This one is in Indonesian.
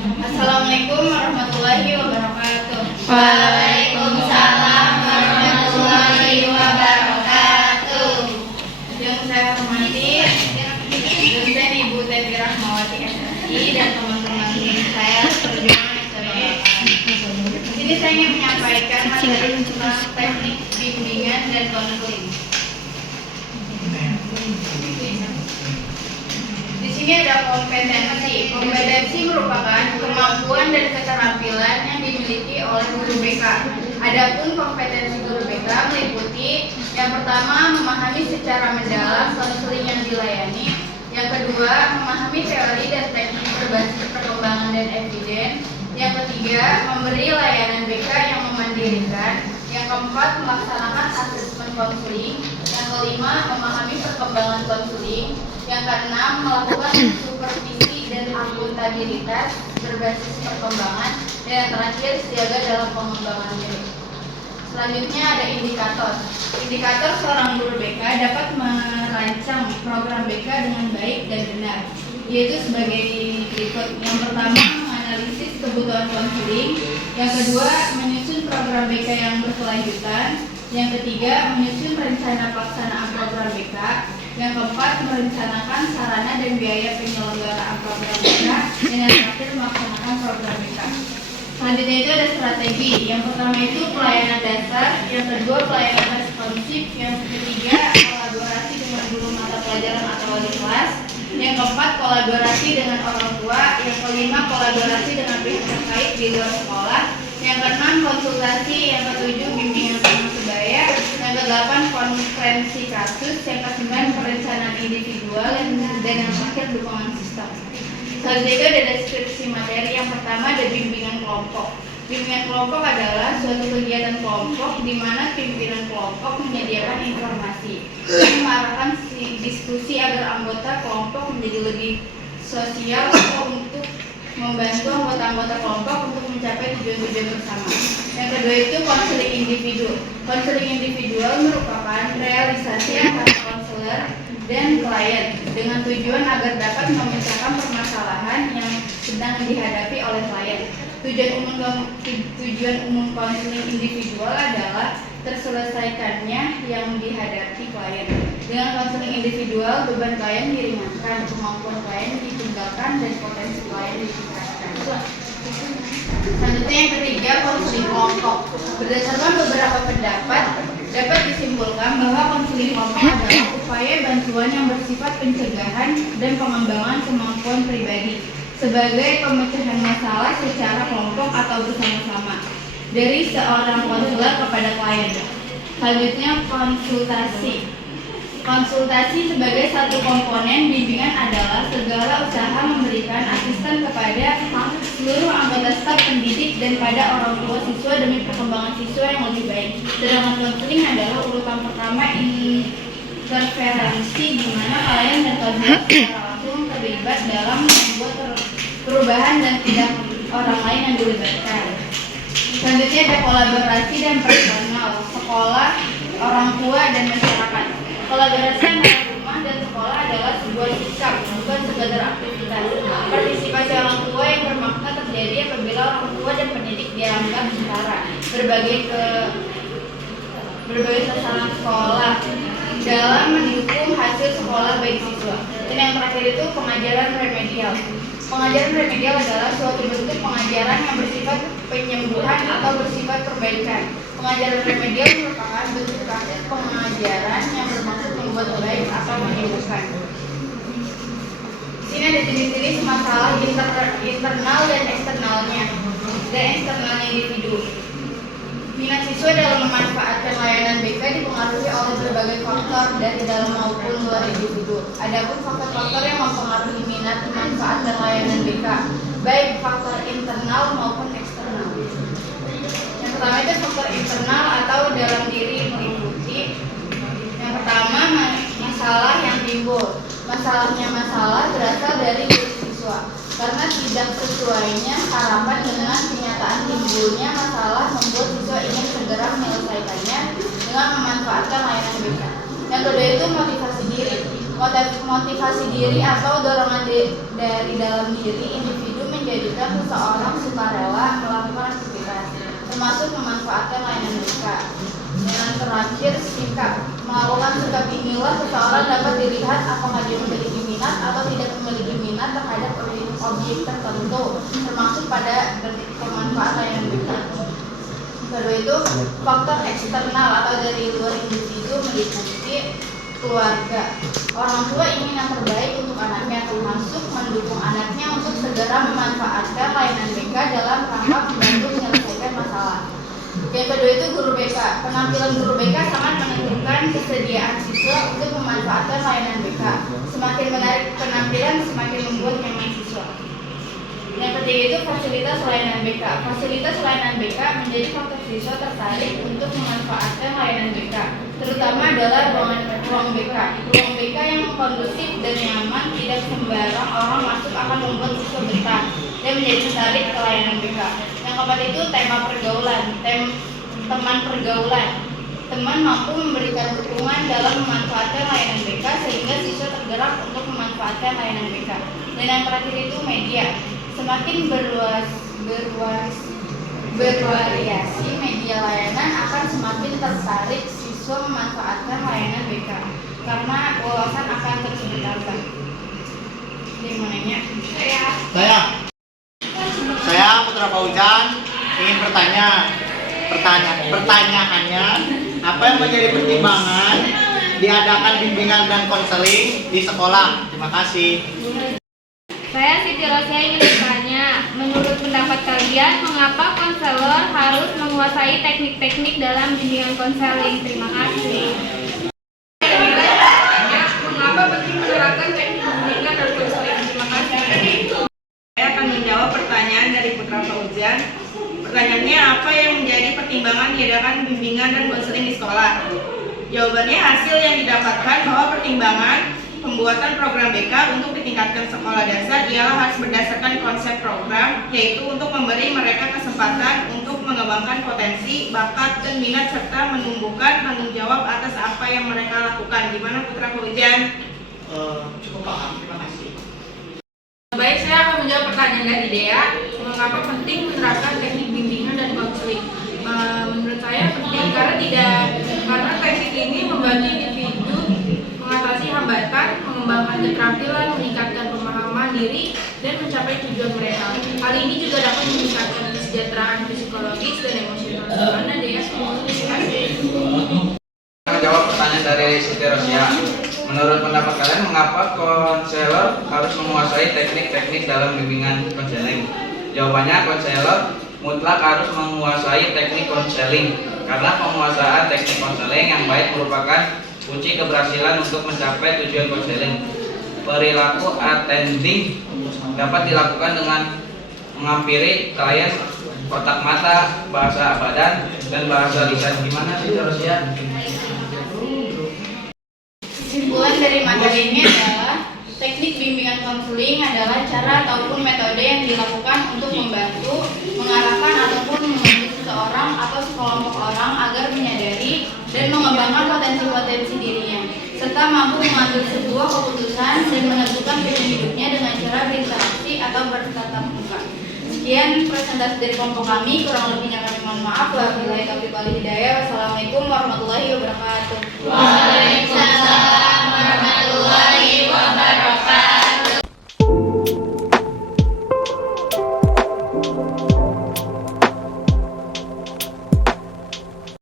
Assalamualaikum warahmatullahi wabarakatuh. Waalaikumsalam warahmatullahi wabarakatuh. Yang saya hormati dosen Ibu Teti Rahmawati SSI dan teman-teman saya terjemahan Di sini saya ingin menyampaikan materi tentang teknik bimbingan dan konseling. Di sini ada kompetensi. Kompetensi merupakan kemampuan dan keterampilan yang dimiliki oleh guru BK. Adapun kompetensi guru BK meliputi yang pertama, memahami secara mendalam konseling yang dilayani. Yang kedua, memahami teori dan teknik berbasis perkembangan dan eviden. Yang ketiga, memberi layanan BK yang memandirikan. Yang keempat, melaksanakan asesmen konseling. Yang kelima, memahami perkembangan konseling. Yang keenam, melakukan supervisi dan akuntabilitas berbasis perkembangan. Dan yang terakhir, siaga dalam pengembangan diri. Selanjutnya ada indikator. Indikator seorang guru BK dapat merancang program BK dengan baik dan benar, yaitu sebagai berikut. Yang pertama, menganalisis kebutuhan konseling. Yang kedua, menyusun program BK yang berkelanjutan. Yang ketiga, menyusun rencana pelaksanaan program BK. Yang keempat, merencanakan sarana dan biaya penyelenggaraan program BK. Dan yang terakhir, melaksanakan program BK. Selanjutnya itu ada strategi. Yang pertama itu pelayanan dasar. Yang kedua, pelayanan responsif. Yang ketiga, kolaborasi dengan guru mata pelajaran atau wali kelas. Yang keempat, kolaborasi dengan orang tua. Yang kelima, kolaborasi dengan pihak terkait di luar sekolah. Yang keenam, konsultasi. Yang ketujuh, bimbingan sama sebaya. Yang kedelapan, konferensi kasus. Yang kesembilan, perencanaan individual. Dan yang terakhir, dukungan sistem. Selanjutnya itu ada deskripsi materi. Yang pertama ada bimbingan kelompok. Bimbingan kelompok adalah suatu kegiatan kelompok di mana pimpinan kelompok menyediakan informasi dan mengarahkan diskusi agar anggota kelompok menjadi lebih sosial atau untuk membantu anggota-anggota kelompok untuk mencapai tujuan-tujuan bersama. Yang kedua itu konseling individu. Konseling individual merupakan realisasi antara konselor dan klien dengan tujuan agar dapat memecahkan permasalahan yang sedang dihadapi oleh klien. Tujuan umum konseling individual adalah terselesaikannya yang dihadapi klien. Dengan konseling individual, beban klien diringankan, kemampuan klien ditinggalkan, dan potensi klien ditingkatkan. Selanjutnya yang ketiga, konseling kelompok. Berdasarkan beberapa pendapat, dapat disimpulkan bahwa konseling kelompok adalah upaya bantuan yang bersifat pencegahan dan pengembangan kemampuan pribadi sebagai pemecahan masalah secara kelompok atau bersama-sama dari seorang konselor kepada klien. Selanjutnya konsultasi. Konsultasi sebagai satu komponen bimbingan adalah segala usaha memberikan asisten kepada seluruh anggota staf pendidik dan pada orang tua siswa demi perkembangan siswa yang lebih baik. Sedangkan konseling adalah urutan pertama interferensi di mana klien dan konselor secara langsung terlibat dalam membuat perubahan dan tidak orang lain yang dilibatkan. Selanjutnya ada kolaborasi dan personal, sekolah, orang tua, dan masyarakat. Kolaborasi antara rumah dan sekolah adalah sebuah sikap, bukan sekedar aktivitas. Partisipasi orang tua yang bermakna terjadi apabila orang tua dan pendidik dianggap setara, berbagai sasaran sekolah dalam mendukung hasil sekolah baik siswa. Dan yang terakhir itu pengajaran remedial. Pengajaran remedial adalah suatu bentuk pengajaran yang bersifat penyembuhan atau bersifat perbaikan. Pengajaran remedial merupakan bentuk praktik pengajaran yang bermaksud membuat baik atau menyembuhkan. Di sini ada jenis-jenis masalah internal dan eksternalnya. Dan eksternalnya individu. Minat siswa dalam memanfaatkan layanan BK dipengaruhi oleh berbagai faktor dari dalam maupun luar individu. Adapun faktor-faktor yang mempengaruhi minat, manfaat, dan layanan BK, baik faktor internal maupun eksternal. Yang pertama itu faktor internal atau dalam diri meliputi. Yang pertama masalah yang timbul. Masalah berasal dari diri siswa. Karena tidak sesuainya harapan dengan kenyataan timbulnya masalah membuat siswa ingin segera menyelesaikannya dengan memanfaatkan layanan BK. Yang kedua itu motivasi diri. Motivasi diri atau dorongan dari dalam diri individu menjadikan seseorang sukarela melakukan aktivitas, termasuk memanfaatkan layanan BK. Dan terakhir, sikap. Melakukan sikap inilah seseorang dapat dilihat apakah dia memiliki minat atau tidak memiliki minat terhadap objek tertentu, termasuk pada pemanfaat layanan BK. Kedua itu, faktor eksternal atau dari luar individu meliputi keluarga. Orang tua ingin yang terbaik untuk anaknya, termasuk mendukung anaknya untuk segera memanfaatkan layanan BK dalam rangka membantu menyelesaikan masalah. Yang kedua itu guru BK. Penampilan guru BK sangat menentukan kesediaan siswa untuk memanfaatkan layanan BK. Semakin menarik penampilan, semakin membuat nyaman siswa. Yang ketiga itu fasilitas layanan BK. Fasilitas layanan BK menjadi faktor siswa tertarik untuk memanfaatkan layanan BK. Terutama adalah ruang BK. Ruang BK yang kondusif dan nyaman, tidak sembarang orang masuk akan membuat siswa betah dan menjadi tertarik ke layanan BK. Yang keempat itu tema pergaulan. Teman pergaulan. Teman mampu memberikan dukungan dalam memanfaatkan layanan BK sehingga siswa tergerak untuk memanfaatkan layanan BK. Dan yang terakhir itu media. Semakin bervariasi media layanan akan semakin tertarik siswa memanfaatkan layanan BK karena wawasan akan terus bertambah. Dari mananya? Saya Putra Fauzan ingin bertanya. Pertanyaannya, apa yang menjadi pertimbangan diadakan bimbingan dan konseling di sekolah? Terima kasih. Saya Siti Rosia ingin bertanya, menurut pendapat kalian, mengapa konselor harus menguasai teknik-teknik dalam bimbingan konseling? Terima kasih. Mengapa penting menerapkan teknik bimbingan dan konseling? Terima kasih. Saya akan menjawab pertanyaan dari Putra Fauzan. Pertanyaannya, apa yang menjadi pertimbangan diadakan bimbingan dan konseling di sekolah? Jawabannya, hasil yang didapatkan bahwa pertimbangan pembuatan program BK untuk ditingkatkan sekolah dasar ialah harus berdasarkan konsep program, yaitu untuk memberi mereka kesempatan untuk mengembangkan potensi, bakat, dan minat serta menumbuhkan tanggung jawab atas apa yang mereka lakukan. Gimana Putra Fauzan? Cukup paham, terima kasih. Baik, saya akan menjawab pertanyaan dari Dea. Mengapa penting menerapkan teknik bimbingan dan konseling? Menurut saya penting karena teknik ini membantu individu mengatasi hambatan, mengembangkan keterampilan, meningkatkan pemahaman diri, dan mencapai tujuan mereka. Hal ini juga dapat meningkatkan kesejahteraan psikologis dan emosional. Gimana Dea? Terima kasih. Menjawab pertanyaan dari Siti Rosia. Menurut pendapat kalian, mengapa konselor harus menguasai teknik-teknik dalam bimbingan konseling? Jawabannya, konselor mutlak harus menguasai teknik konseling karena penguasaan teknik konseling yang baik merupakan kunci keberhasilan untuk mencapai tujuan konseling. Perilaku attending dapat dilakukan dengan menghampiri klien kontak mata, bahasa badan, dan bahasa lisan. Gimana sih Rosia? Kesimpulan dari materi ini adalah teknik bimbingan konseling adalah cara ataupun metode yang dilakukan untuk membantu, mengarahkan ataupun membantu seseorang atau sekelompok orang agar menyadari dan mengembangkan potensi-potensi dirinya, serta mampu mengambil sebuah keputusan dan menentukan pilihan hidupnya dengan cara berinteraksi atau bertatap muka. Sekian presentasi dari kelompok kami, kurang lebihnya kami mohon maaf. Wabillahi taufiq wal hidayah. Wassalamualaikum warahmatullahi wabarakatuh.